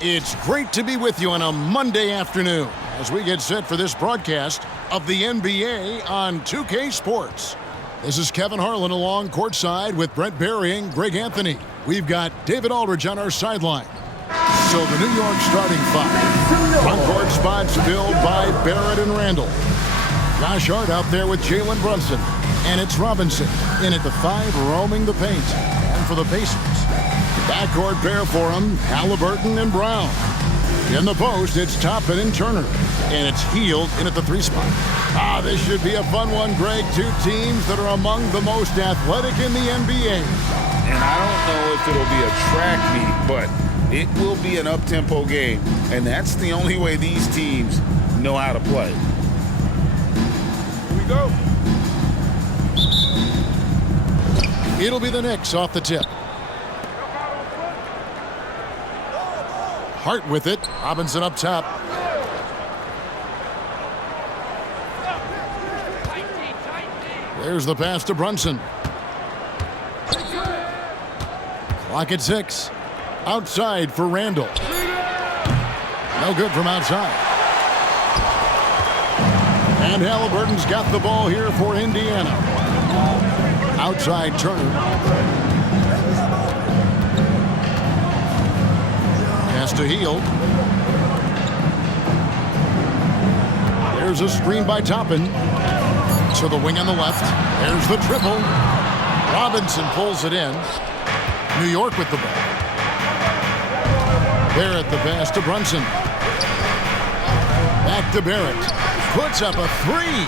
It's great to be with you on a Monday afternoon as we get set for this broadcast of the NBA on 2K Sports. This is Kevin Harlan along courtside with Brent Barry and Greg Anthony. We've got David Aldridge on our sideline. So the New York starting five. Front court spots filled by Barrett and Randall. Josh Hart out there with Jalen Brunson. And it's Robinson in at the five, roaming the paint. And for the Pacers, backcourt pair for him, Halliburton and Brown. In the post, it's Toppin and Turner. And it's Hield in at the three spot. This should be a fun one, Greg. Two teams that are among the most athletic in the NBA. And I don't know if it'll be a track meet, but it will be an up-tempo game. And that's the only way these teams know how to play. Here we go. It'll be the Knicks off the tip. Hart with it. Robinson up top. There's the pass to Brunson. Clock at 6. Outside for Randall. No good from outside. And Halliburton's got the ball here for Indiana. Outside Turner. Pass to Hield. There's a screen by Toppin. To the wing on the left. There's the triple. Robinson pulls it in. New York with the ball. Barrett the pass to Brunson. Back to Barrett. Puts up a three.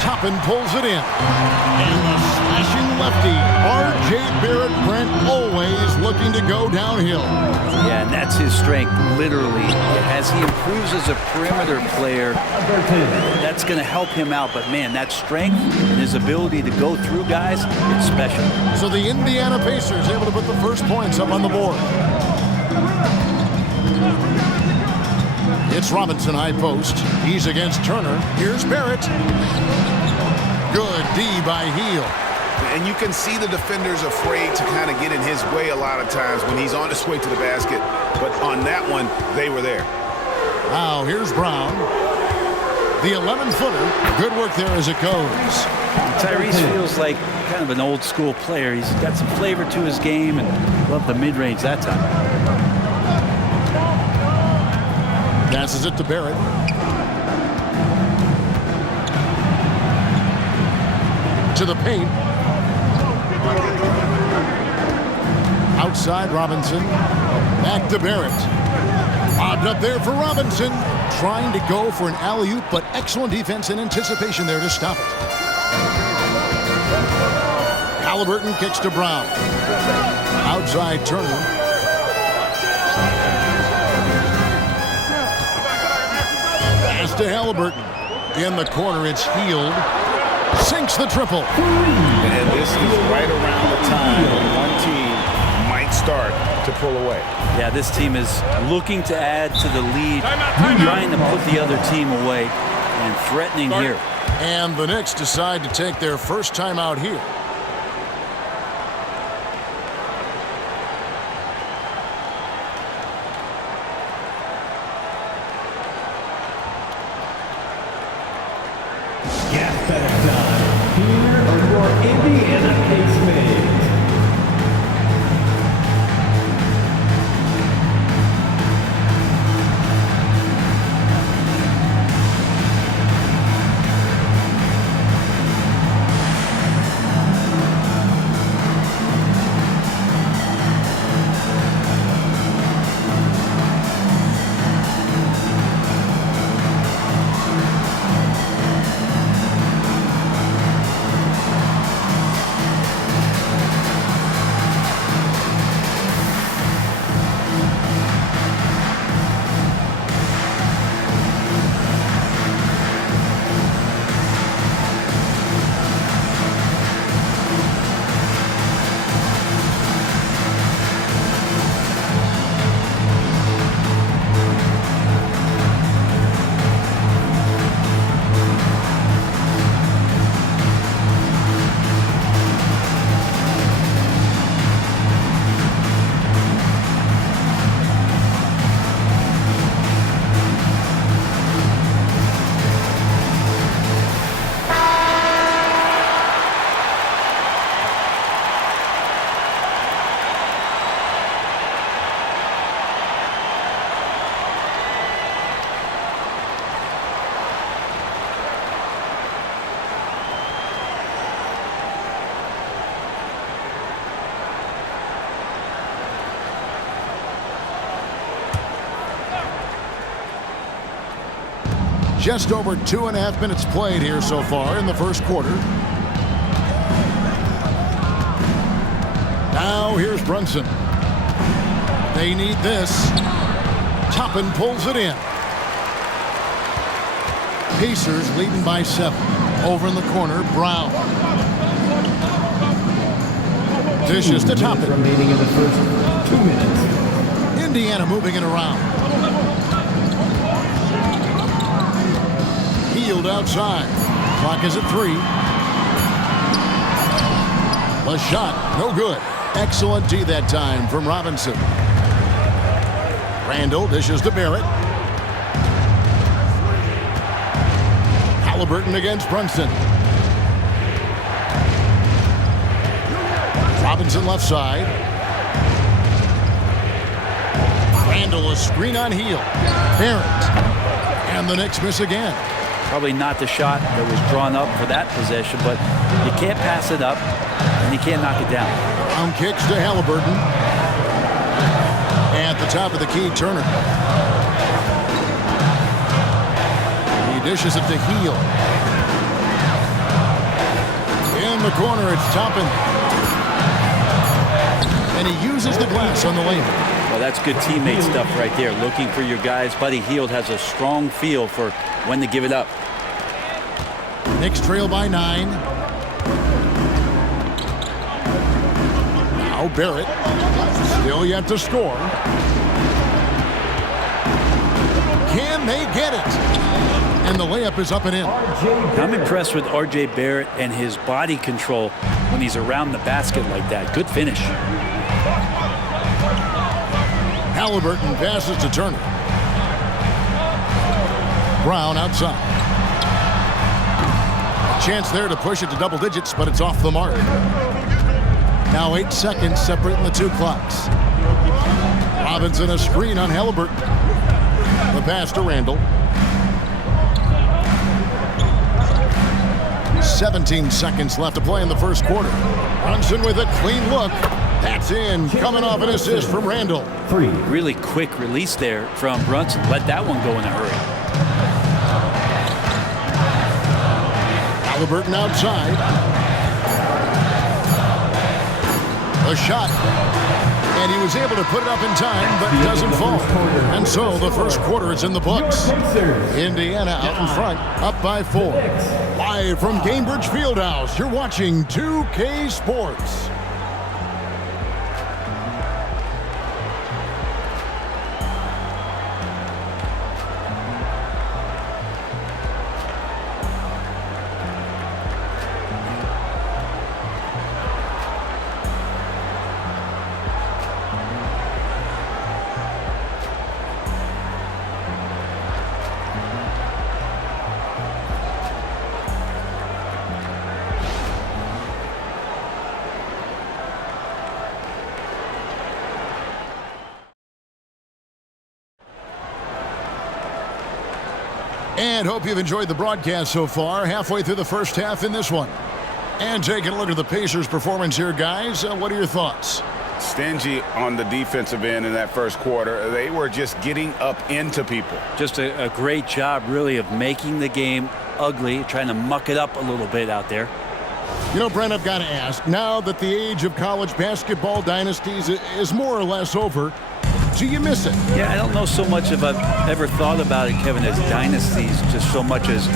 Toppin pulls it in. And the slashing lefty, R.J. Barrett, Brent, always looking to go downhill. Yeah, and that's his strength, literally. As he improves as a perimeter player, that's going to help him out. But, man, that strength and his ability to go through guys, it's special. So the Indiana Pacers able to put the first points up on the board. It's Robinson high post. He's against Turner. Here's Barrett. Good D by Hield. And you can see the defenders afraid to kind of get in his way a lot of times when he's on his way to the basket. But on that one, they were there. Now here's Brown. The 11-footer. Good work there as it goes. Tyrese feels like kind of an old school player. He's got some flavor to his game and loved the mid-range that time. Passes it to Barrett. To the paint. Outside Robinson. Back to Barrett. Lobbed up there for Robinson. Trying to go for an alley-oop, but excellent defense and anticipation there to stop it. Halliburton kicks to Brown. Outside Turner. Pass to Halliburton. In the corner, it's Hield. Sinks the triple. And this is right around the time when one team might start to pull away. Yeah, this team is looking to add to the lead, trying to put the other team away, and threatening here. And the Knicks decide to take their first time out here. Here are your Indiana Pacers. Just over 2.5 minutes played here so far in the first quarter. Now here's Brunson. They need this. Toppin pulls it in. Pacers leading by 7. Over in the corner, Brown. Dishes to Toppin. Remaining in the first 2 minutes. Indiana moving it around. Healed outside. Clock is at 3. A shot, no good. Excellent D that time from Robinson. Randall dishes to Barrett. Halliburton against Brunson. Robinson left side. Randall a screen on heel. Barrett. And the Knicks miss again. Probably not the shot that was drawn up for that possession, but you can't pass it up and you can't knock it down. Brown kicks to Halliburton. At the top of the key, Turner. He dishes it to Heel. In the corner, it's Toppin. And he uses the glass on the layup. Well, that's good teammate stuff right there. Looking for your guys. Buddy Hield has a strong feel for when to give it up. Knicks trail by 9. Now Barrett. Still yet to score. Can they get it? And the layup is up and in. I'm impressed with R.J. Barrett and his body control when he's around the basket like that. Good finish. Halliburton passes to Turner. Brown outside. A chance there to push it to double digits, but it's off the mark. Now 8 seconds separating the 2 clocks. Robinson a screen on Halliburton. The pass to Randall. 17 seconds left to play in the first quarter. Brunson with a clean look. That's in, coming off an assist from Randall. 3. Really quick release there from Brunson. Let that one go in a hurry. Halliburton outside. A shot. And he was able to put it up in time, but doesn't fall. And so the first quarter is in the books. Indiana out in front, up by 4. Live from Gainbridge Fieldhouse, you're watching 2K Sports. And hope you've enjoyed the broadcast so far. Halfway through the first half in this one. And taking a look at the Pacers' performance here, guys. What are your thoughts? Stingy on the defensive end in that first quarter. They were just getting up into people. Just a great job, really, of making the game ugly, trying to muck it up a little bit out there. You know, Brent, I've got to ask, now that the age of college basketball dynasties is more or less over, do you miss it? Yeah, I don't know so much if I've ever thought about it, Kevin, as dynasties, just so much as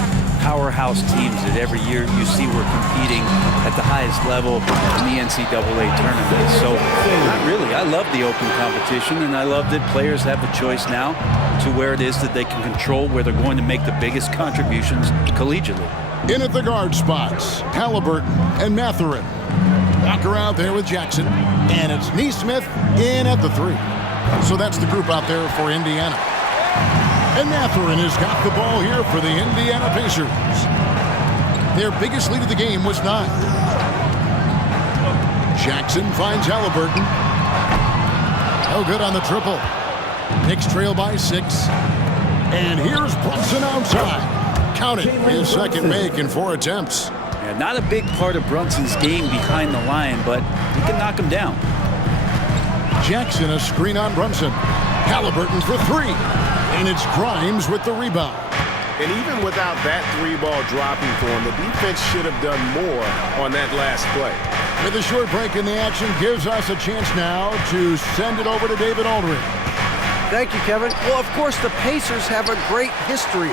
powerhouse teams that every year you see we're competing at the highest level in the NCAA tournament. So, not really. I love the open competition, and I love that players have a choice now to where it is that they can control where they're going to make the biggest contributions collegiately. In at the guard spots, Halliburton and Mathurin. Walker out there with Jackson, and it's Neesmith in at the 3. So that's the group out there for Indiana. And Mathurin has got the ball here for the Indiana Pacers. Their biggest lead of the game was 9. Jackson finds Halliburton. No good on the triple. Knicks trail by 6. And here's Brunson outside. Count it, his second make in 4 attempts. Yeah, not a big part of Brunson's game behind the line, but he can knock him down. Jackson a screen on Brunson. Halliburton for 3. And it's Grimes with the rebound. And even without that 3-ball dropping for him, the defense should have done more on that last play. With a short break in the action, gives us a chance now to send it over to David Aldridge. Thank you, Kevin. Well, of course, the Pacers have a great history,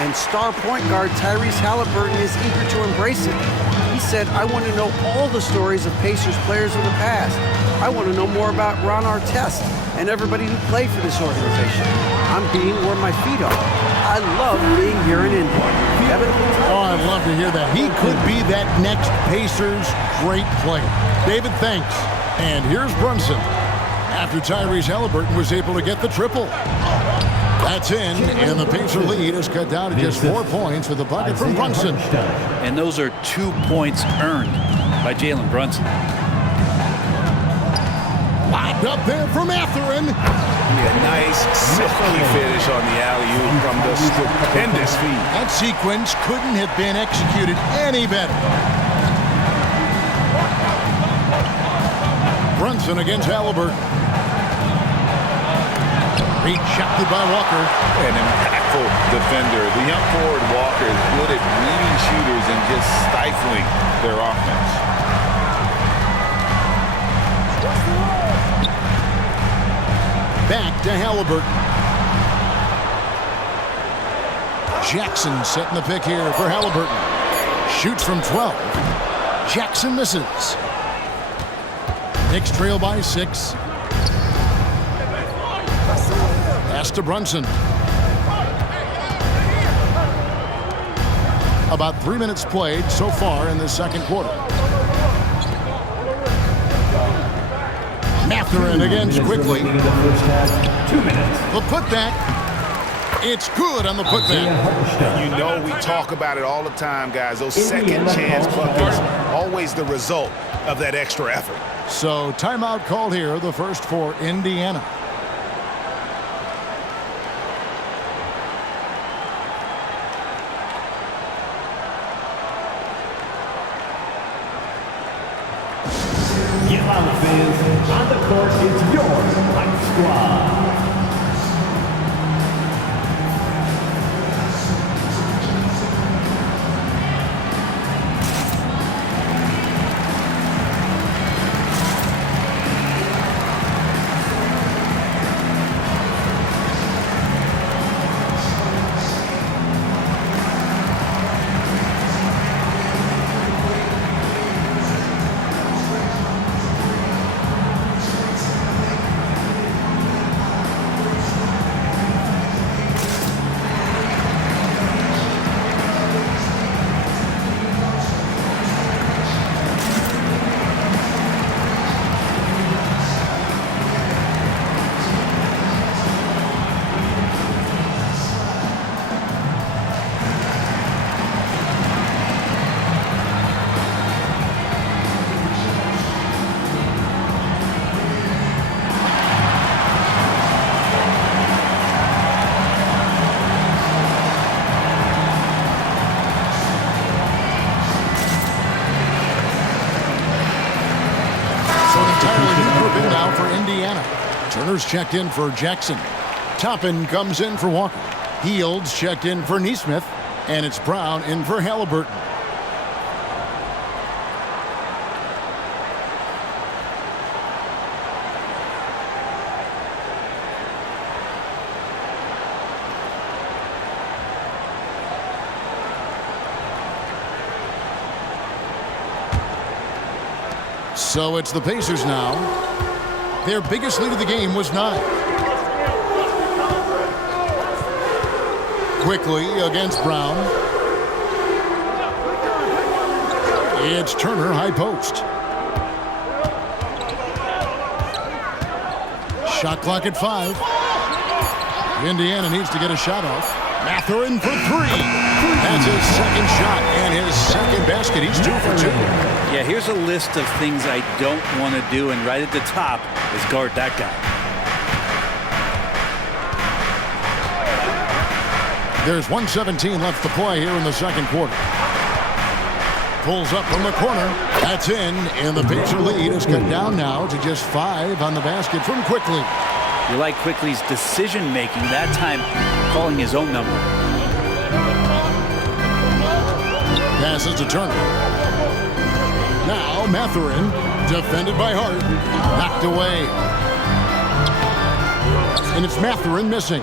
and star point guard Tyrese Halliburton is eager to embrace it. He said, I want to know all the stories of Pacers players of the past. I want to know more about Ron Artest and everybody who played for this organization. I'm being where my feet are. I love being here in Indy. Kevin? Oh, I'd love to hear that. He could be that next Pacers great player. David, thanks. And here's Brunson. After Tyrese Halliburton was able to get the triple. That's in, and the Pacer lead is cut down to just 4 points with a bucket from Brunson. And those are 2 points earned by Jalen Brunson. Locked up there from Matherin. Yeah, nice, silky finish on the alley-oop from the stupendous feed. That sequence couldn't have been executed any better. Brunson against Halliburton. Rejected by Walker. An impactful defender. The young forward Walker is good at reading shooters and just stifling their offense. Back to Halliburton. Jackson setting the pick here for Halliburton. Shoots from 12. Jackson misses. Knicks trail by 6. Pass to Brunson. About 3 minutes played so far in the second quarter. Matherin against quickly. 2 minutes. The putback. It's good on the putback. You know we talk about it all the time, guys. Those second chance buckets, always the result of that extra effort. So timeout called here, the first for Indiana. Get loud, fans. On the court, it's your Light Squad. Turner's checked in for Jackson. Toppin comes in for Walker. Heald's checked in for Nesmith. And it's Brown in for Halliburton. So it's the Pacers now. Their biggest lead of the game was 9. Quickly against Brown. It's Turner, high post. Shot clock at 5. Indiana needs to get a shot off. Matherin for 3. That's his second shot and his second basket. He's 2 for 2. Yeah, here's a list of things I don't want to do, and right at the top is guard that guy. There's 1:17 left to play here in the second quarter. Pulls up from the corner. That's in, and the Pacer lead is cut down now to just 5 on the basket from Quickly. You like Quickly's decision-making, that time calling his own number. Passes to Turner. Now Mathurin, defended by Hart, knocked away. And it's Mathurin missing.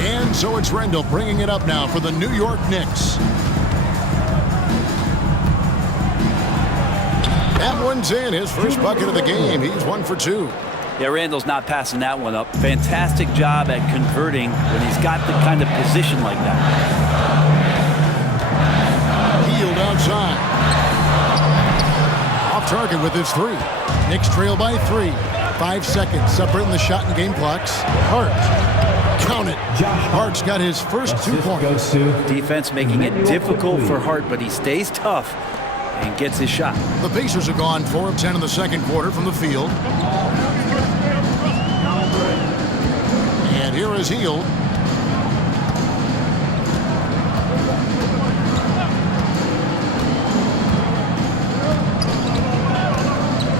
And so it's Randall bringing it up now for the New York Knicks. That one's in, his first bucket of the game. He's 1 for 2. Yeah, Randall's not passing that one up. Fantastic job at converting when he's got the kind of position like that. Healed outside. Off target with his 3. Knicks trail by 3. 5 seconds separating the shot and game clocks. Hart. Count it. Hart's got his first 2 points. Defense making it difficult for Hart, but he stays tough and gets his shot. The Pacers have gone 4 of 10 in the second quarter from the field. And here is Hield.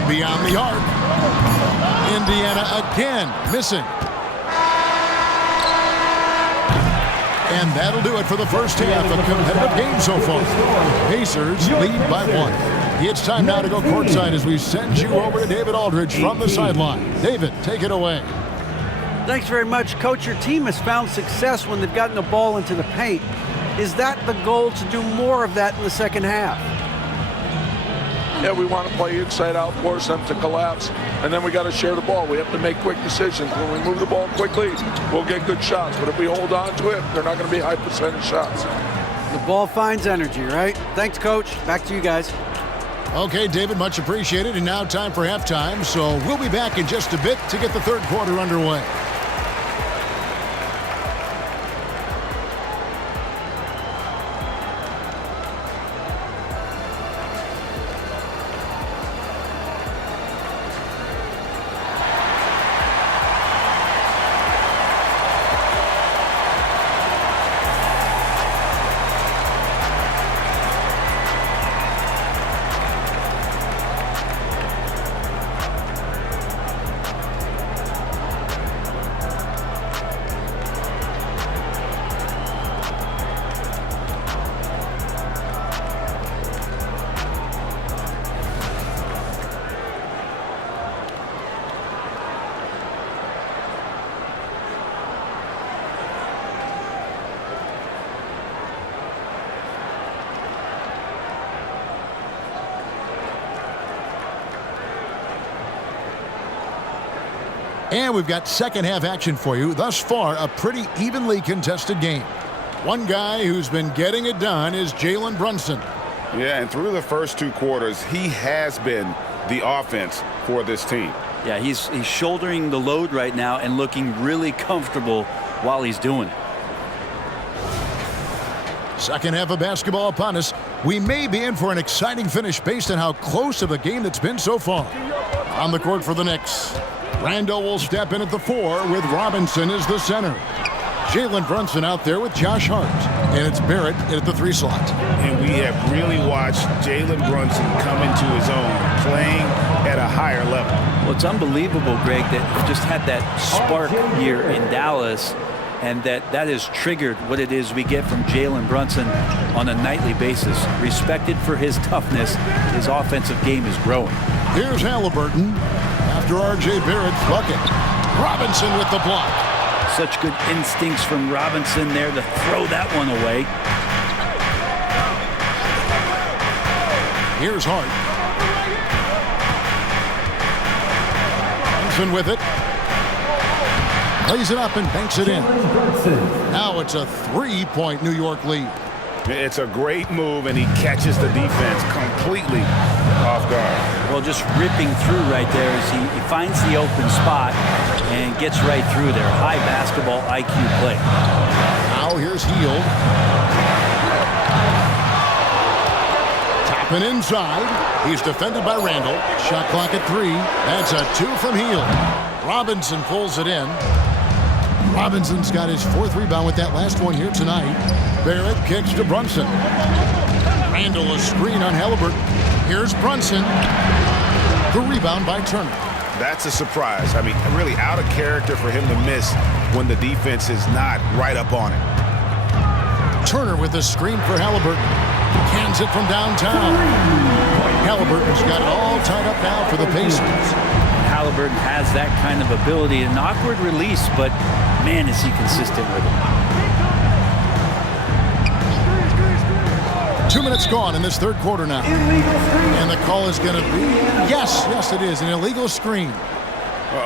Beyond the arc. Indiana again missing. And that'll do it for the first half. A competitive game so far. Pacers lead by 1. It's time now to go courtside as we send you over to David Aldridge from the sideline. David, take it away. Thanks very much, Coach. Your team has found success when they've gotten the ball into the paint. Is that the goal, to do more of that in the second half? Yeah, we want to play inside out, force them to collapse, and then we got to share the ball. We have to make quick decisions. When we move the ball quickly, we'll get good shots. But if we hold on to it, they're not going to be high percentage shots. The ball finds energy, right? Thanks, Coach. Back to you guys. Okay, David, much appreciated. And now time for halftime. So we'll be back in just a bit to get the third quarter underway. And we've got second half action for you. Thus far, a pretty evenly contested game. One guy who's been getting it done is Jalen Brunson. Yeah, and through the first 2 quarters, he has been the offense for this team. Yeah, he's shouldering the load right now and looking really comfortable while he's doing it. Second half of basketball upon us. We may be in for an exciting finish based on how close of a game that's been so far. On the court for the Knicks, Randall will step in at the 4 with Robinson as the center. Jalen Brunson out there with Josh Hart. And it's Barrett at the 3 slot. And we have really watched Jalen Brunson come into his own, playing at a higher level. Well, it's unbelievable, Greg, that he just had that spark here in Dallas, and that has triggered what it is we get from Jalen Brunson on a nightly basis. Respected for his toughness, his offensive game is growing. Here's Halliburton after R.J. Barrett's bucket. Robinson with the block. Such good instincts from Robinson there to throw that one away. Here's Hart. Brunson with it. Plays it up and banks it in. Now it's a 3-point New York lead. It's a great move, and he catches the defense completely off guard. Well, just ripping through right there as he finds the open spot and gets right through there. High basketball IQ play. Now here's Hield. Tapping inside. He's defended by Randall. Shot clock at 3. That's a 2 from Hield. Robinson pulls it in. Robinson's got his 4th rebound with that last one here tonight. Barrett kicks to Brunson. Randall a screen on Halliburton. Here's Brunson. The rebound by Turner. That's a surprise. I mean, really out of character for him to miss when the defense is not right up on him. Turner with a screen for Halliburton. Cans it from downtown. Halliburton's got it all tied up now for the Pacers. Halliburton has that kind of ability. An awkward release, but man, is he consistent with it. 2 minutes gone in this third quarter now. And the call is going to be, yes, it is, an illegal screen.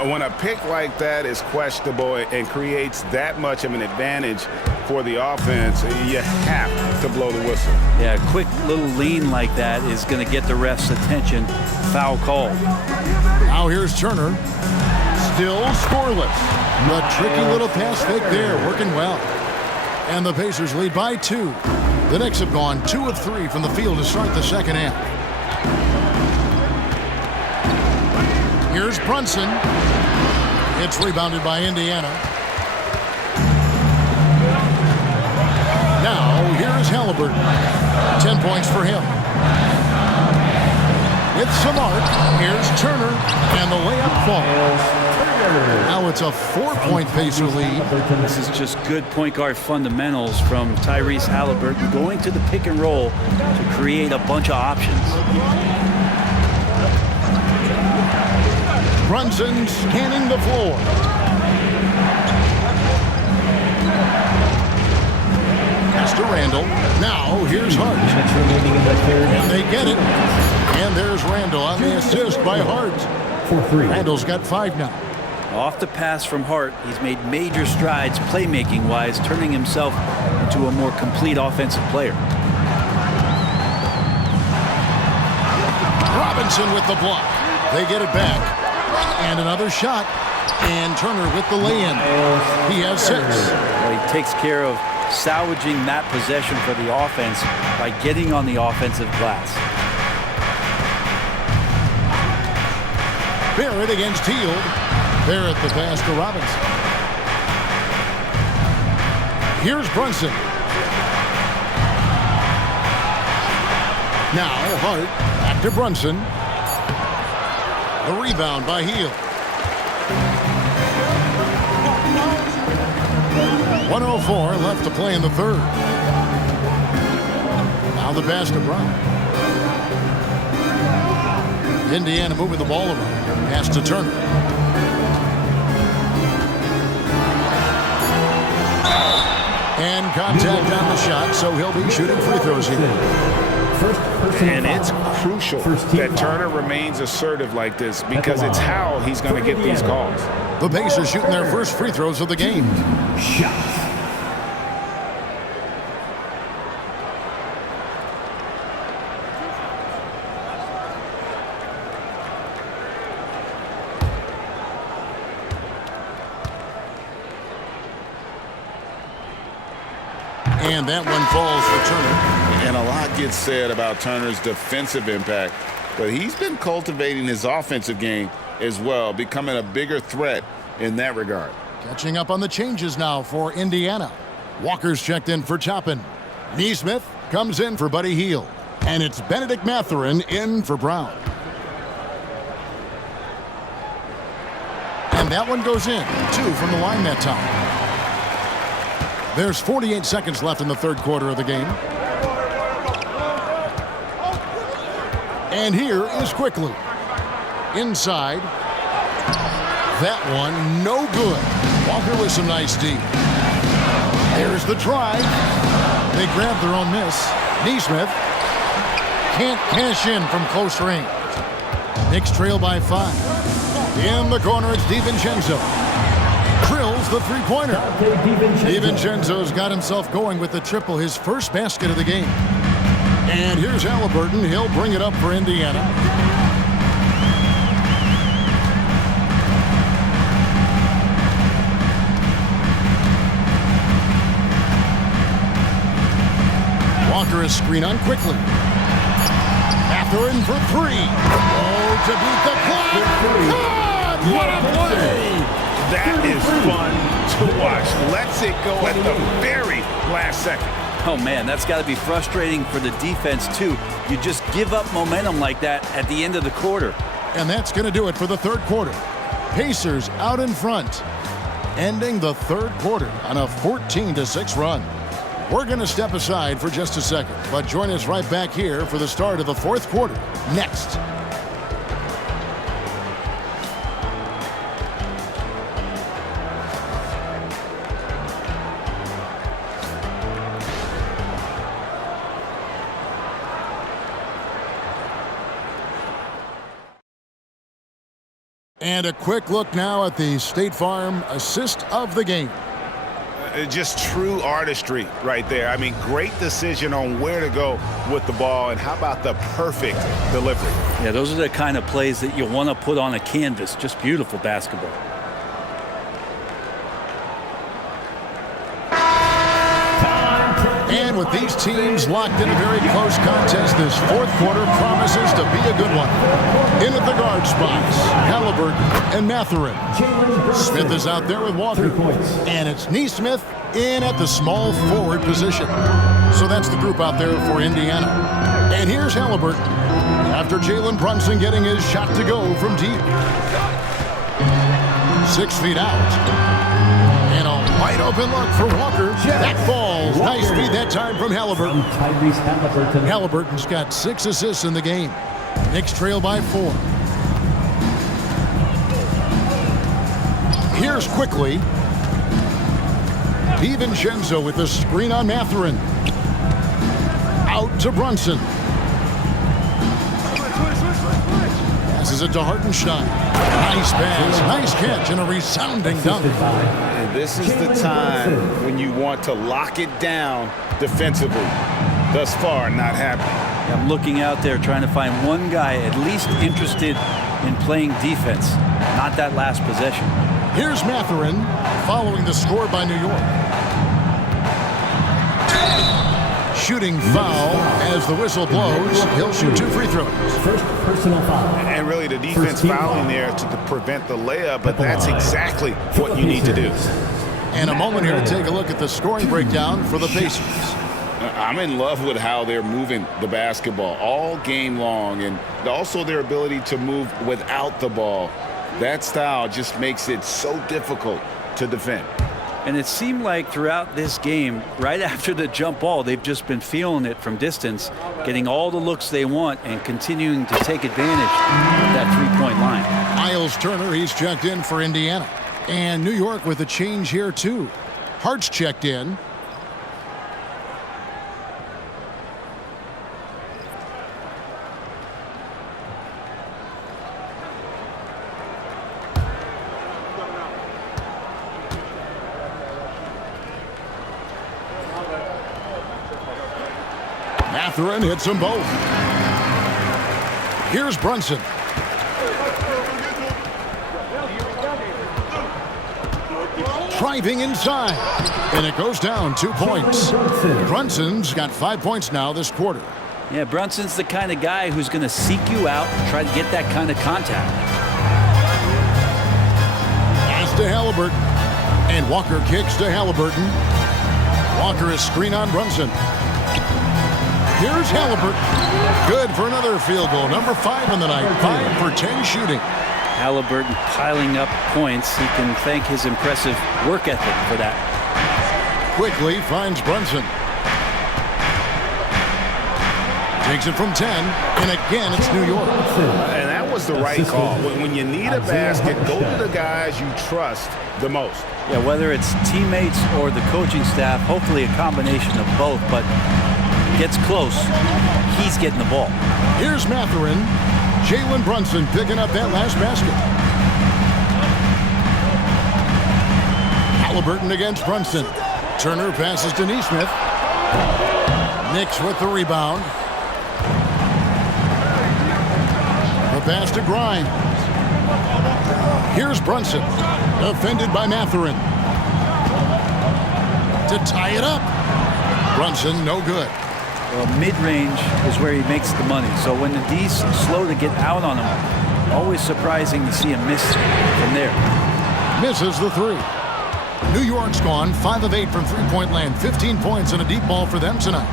When a pick like that is questionable and creates that much of an advantage for the offense, you have to blow the whistle. Yeah, a quick little lean like that is going to get the ref's attention. Foul call. Now here's Turner. Still scoreless. A tricky little pass fake there, working well. And the Pacers lead by 2. The Knicks have gone 2 of 3 from the field to start the second half. Here's Brunson. It's rebounded by Indiana. Now, here's Halliburton. 10 points for him. With some arc, here's Turner, and the layup falls. Now it's a 4-point Pacer lead. This is just good point guard fundamentals from Tyrese Halliburton, going to the pick and roll to create a bunch of options. Brunson scanning the floor. Pass to Randall. Now here's Hart. And they get it. And there's Randall on the assist by Hart. Randall's got 5 now. Off the pass from Hart, he's made major strides playmaking-wise, turning himself into a more complete offensive player. Robinson with the block. They get it back. And another shot. And Turner with the lay-in. He has 6. Well, he takes care of salvaging that possession for the offense by getting on the offensive glass. Barrett against Hield. Barrett the pass to Robinson. Here's Brunson. Now Hart back to Brunson. The rebound by Hield. 1:04 left to play in the third. Now the pass to Brown. Indiana moving the ball around. Pass to Turner. And contact on the shot, so he'll be shooting free throws here. And it's crucial that Turner remains assertive like this because it's how he's going to get these calls. The Pacers shooting their first free throws of the game. Shots. And that one falls for Turner. And a lot gets said about Turner's defensive impact, but he's been cultivating his offensive game as well, becoming a bigger threat in that regard. Catching up on the changes now for Indiana. Walker's checked in for Toppin. Neesmith comes in for Buddy Hield. And it's Benedict Mathurin in for Brown. And that one goes in. 2 from the line that time. There's 48 seconds left in the third quarter of the game. And here is Quickly. Inside. That one, no good. Walker with some nice D. There's the drive. They grab their own miss. Neesmith can't cash in from close range. Knicks trail by 5. In the corner, it's DiVincenzo. Drills the three-pointer. DiVincenzo's got himself going with the triple, his first basket of the game. And here's Halliburton. He'll bring it up for Indiana. Walker is screen on Quickly. Mathurin for 3. Oh, to beat the clock. God, what a play! That is fun to watch. Lets it go at the very last second. Oh, man, that's got to be frustrating for the defense, too. You just give up momentum like that at the end of the quarter. And that's going to do it for the third quarter. Pacers out in front, ending the third quarter on a 14-6 run. We're going to step aside for just a second, but join us right back here for the start of the fourth quarter next. And a quick look now at the State Farm assist of the game. Just true artistry right there. I mean, great decision on where to go with the ball, and how about the perfect delivery? Yeah, those are the kind of plays that you want to put on a canvas. Just beautiful basketball. And with these teams locked in a very close contest, this fourth quarter promises to be a good one. In at the guard spots, Halliburton and Mathurin. Smith is out there with Walker. And it's Nesmith in at the small forward position. So that's the group out there for Indiana. And here's Halliburton after Jalen Brunson getting his shot to go from deep. 6 feet out. And a wide open look for Walker. That falls. Nice feed that time from Halliburton. Halliburton's got 6 assists in the game. Knicks trail by 4. Here's quickly. DiVincenzo with the screen on Mathurin. Out to Brunson. Passes it to Hartenstein. Nice pass, nice catch, and a resounding dunk. And this is the time when you want to lock it down defensively. Thus far, not happening. I'm looking out there trying to find one guy at least interested in playing defense, not that last possession. Here's Mathurin following the score by New York. Shooting foul as the whistle blows. He'll shoot 2 free throws. First personal foul. And really the defense fouling there to prevent the layup, but that's exactly what you need to do. And a moment here to take a look at the scoring breakdown for the Pacers. I'm in love with how they're moving the basketball all game long, and also their ability to move without the ball. That style just makes it so difficult to defend. And it seemed like throughout this game, right after the jump ball, they've just been feeling it from distance, getting all the looks they want and continuing to take advantage of that three-point line. Miles Turner, he's checked in for Indiana. And New York with a change here, too. Hart's checked in. Mathurin hits them both. Here's Brunson. Driving inside. And it goes down 2 points. Brunson's got 5 points now this quarter. Yeah, Brunson's the kind of guy who's going to seek you out and try to get that kind of contact. Pass to Halliburton. And Walker kicks to Halliburton. Walker is screen on Brunson. Here's Halliburton. Good for another field goal. Number 5 in the night. 5 for 10 shooting. Halliburton piling up points. He can thank his impressive work ethic for that. Quickly finds Brunson. Takes it from 10. And again, it's New York. And that was the right call. When you need a basket, go to the guys you trust the most. Yeah, whether it's teammates or the coaching staff, hopefully a combination of both, but gets close, he's getting the ball. Here's Mathurin. Jalen Brunson picking up that last basket. Halliburton against Brunson. Turner passes to Nesmith. Knicks with the rebound. The pass to Grimes. Here's Brunson. Defended by Mathurin. To tie it up. Brunson, no good. Well, mid-range is where he makes the money. So when the D's slow to get out on him, always surprising to see him miss from there. Misses the 3. New York's gone 5 of 8 from three-point land. 15 points and a deep ball for them tonight.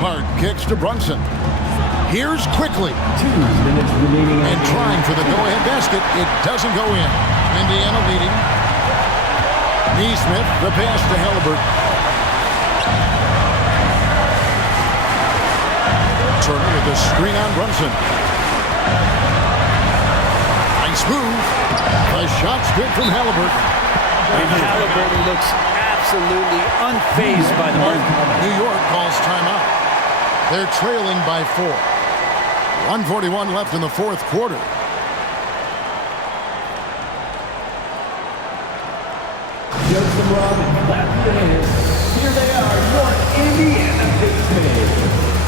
Hart kicks to Brunson. Here's quickly. 2 minutes remaining. And trying for the go-ahead basket. It doesn't go in. Indiana leading. Nesmith, the pass to Halliburton. Turner with the screen on Brunson. Nice move. The shot's good from Halliburton. And Halliburton looks absolutely unfazed by the movement. New York calls timeout. They're trailing by 4. 1:41 left in the fourth quarter. Show some love and clap your hands. Here they are, your Indiana Pacers.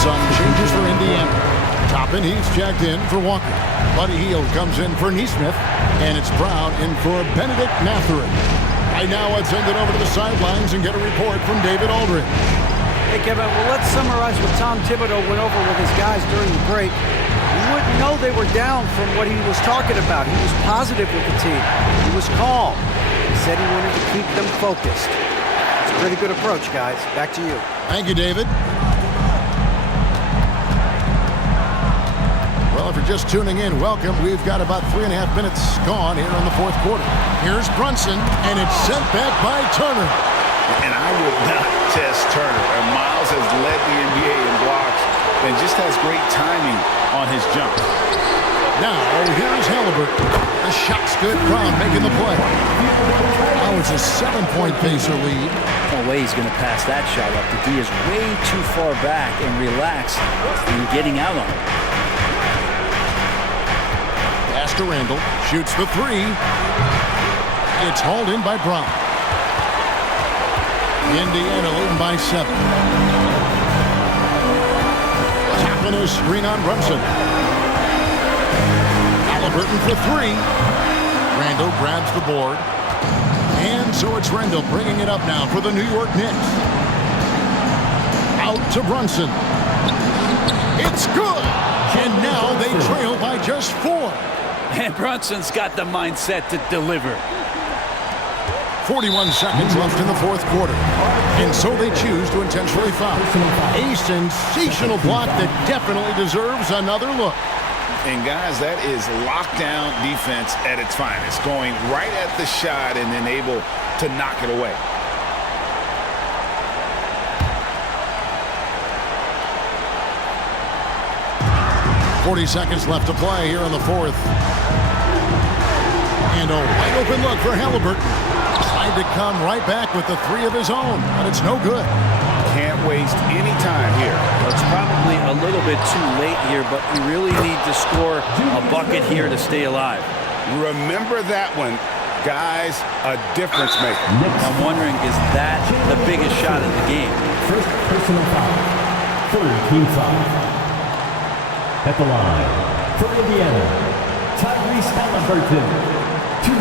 Some changes for Indiana. Toppin Heath's checked in for Walker. Buddy Hield comes in for Neesmith. And it's Brown in for Benedict Mathurin. Right now, let's send it over to the sidelines and get a report from David Aldridge. Hey, Kevin, well, let's summarize what Tom Thibodeau went over with his guys during the break. You wouldn't know they were down from what he was talking about. He was positive with the team. He was calm. He said he wanted to keep them focused. It's a pretty good approach, guys. Back to you. Thank you, David. Well, if you're just tuning in, welcome. We've got about 3.5 minutes gone here in the fourth quarter. Here's Brunson, and it's sent back by Turner. And I would not test Turner. And Miles has led the NBA in blocks and just has great timing on his jump. Now, here's Halliburton. The shot's good. Brown making the play. Now it's a 7-point Pacer lead. No way he's going to pass that shot up. The D is way too far back and relaxed in getting out on it. Pass to Randall. Shoots the 3. It's hauled in by Brown. Indiana leading by 7. Tapping a screen on Brunson. Halliburton for 3. Randall grabs the board. And so it's Randall bringing it up now for the New York Knicks. Out to Brunson. It's good. And now they trail by just 4. And Brunson's got the mindset to deliver. 41 seconds left in the fourth quarter. And so they choose to intentionally foul. A sensational block that definitely deserves another look. And guys, that is lockdown defense at its finest. Going right at the shot and then able to knock it away. .40 seconds left to play here in the fourth. And a wide open look for Halliburton. Tried to come right back with the 3 of his own, but it's no good. Can't waste any time here. Well, it's probably a little bit too late here, but you really need to score a bucket here to stay alive. Remember that one. Guys, a difference maker. I'm wondering, is that the biggest shot of the game? First personal foul. Third team foul. At the line, for Indiana, Tyrese Halliburton, 2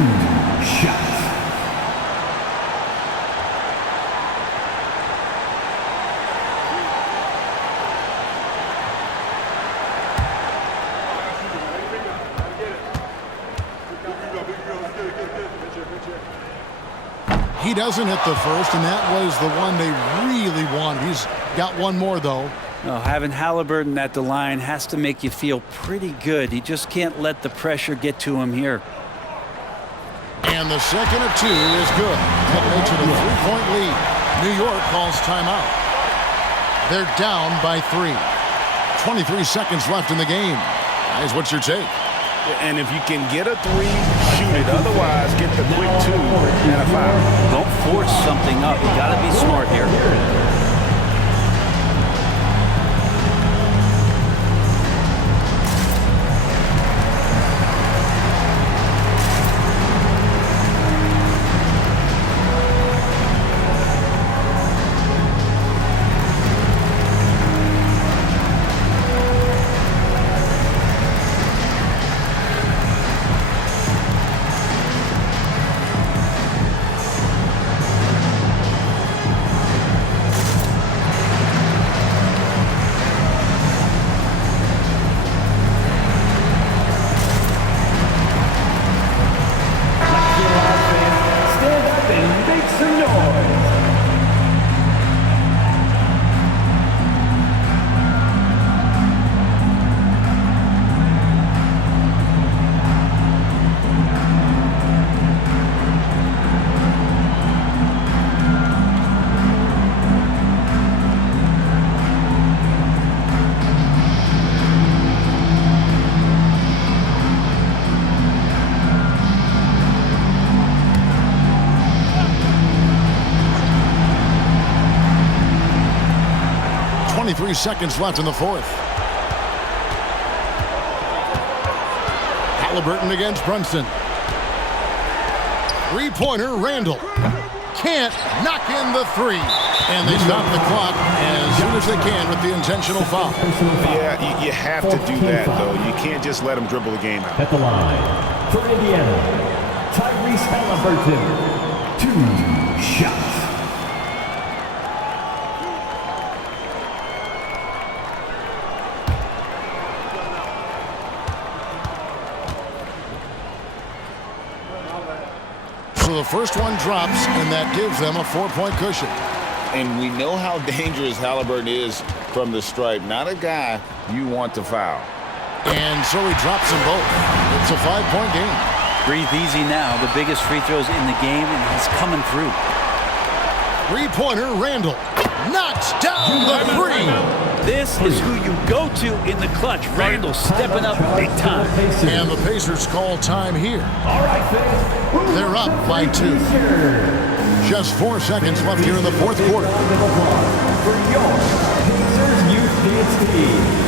shots. He doesn't hit the first, and that was the one they really wanted. He's got one more, though. Well, having Halliburton at the line has to make you feel pretty good. You just can't let the pressure get to him here. And the second of 2 is good. That makes it a 3-point lead. New York calls timeout. They're down by 3. 23 seconds left in the game. Guys, what's your take? And if you can get a three, shoot it. Otherwise, get the quick two and a foul. Don't force something up. You got to be smart here. Stand up and make some noise. Three seconds left in the fourth. Halliburton against Brunson. Three-pointer, Randall. Can't knock in the three. And they stop the clock as soon as they can with the intentional foul. Yeah, you have to do that, though. You can't just let them dribble the game out. At the line, for Indiana, Tyrese Halliburton, 2 shots. So the first one drops, and that gives them a 4-point cushion. And we know how dangerous Halliburton is from the stripe. Not a guy you want to foul. And so he drops them both. It's a 5-point game. Breathe easy now. The biggest free throws in the game, and he's coming through. Three-pointer, Randall. Knocks down the three. This is who you go to in the clutch. Randall stepping up big time. And the Pacers call time here. All right, fans. They're up by 2. Just 4 seconds left here in the fourth quarter. Round of applause for your Pacers Youth Dance Team.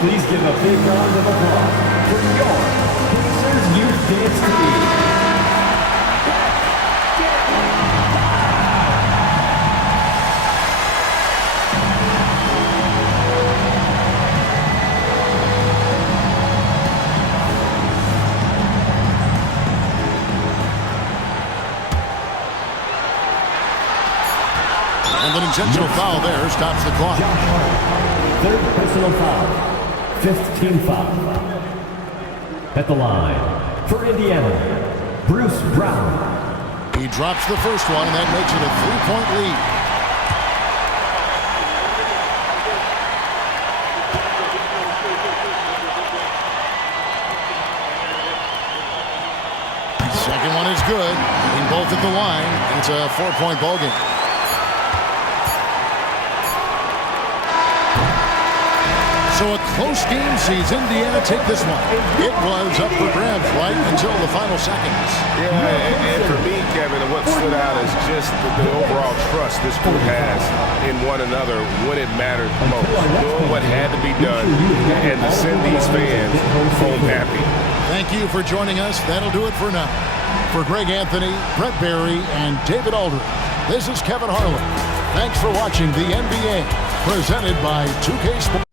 Please give a big round of applause for your Pacers Youth Dance Team. And an intentional foul there stops the clock. Third personal foul. 5th team foul. At the line, for Indiana, Bruce Brown. He drops the first one, and that makes it a 3-point lead. Second one is good. Hitting both at the line, and it's a 4-point ball game. So a close game sees Indiana take this one. It was up for grabs right until the final seconds. Yeah, and for me, Kevin, what stood out is just the overall trust this group has in one another when it mattered most. Doing what had to be done and to send these fans home happy. Thank you for joining us. That'll do it for now. For Greg Anthony, Brett Barry, and David Aldridge, this is Kevin Harlan. Thanks for watching the NBA, presented by 2K Sports.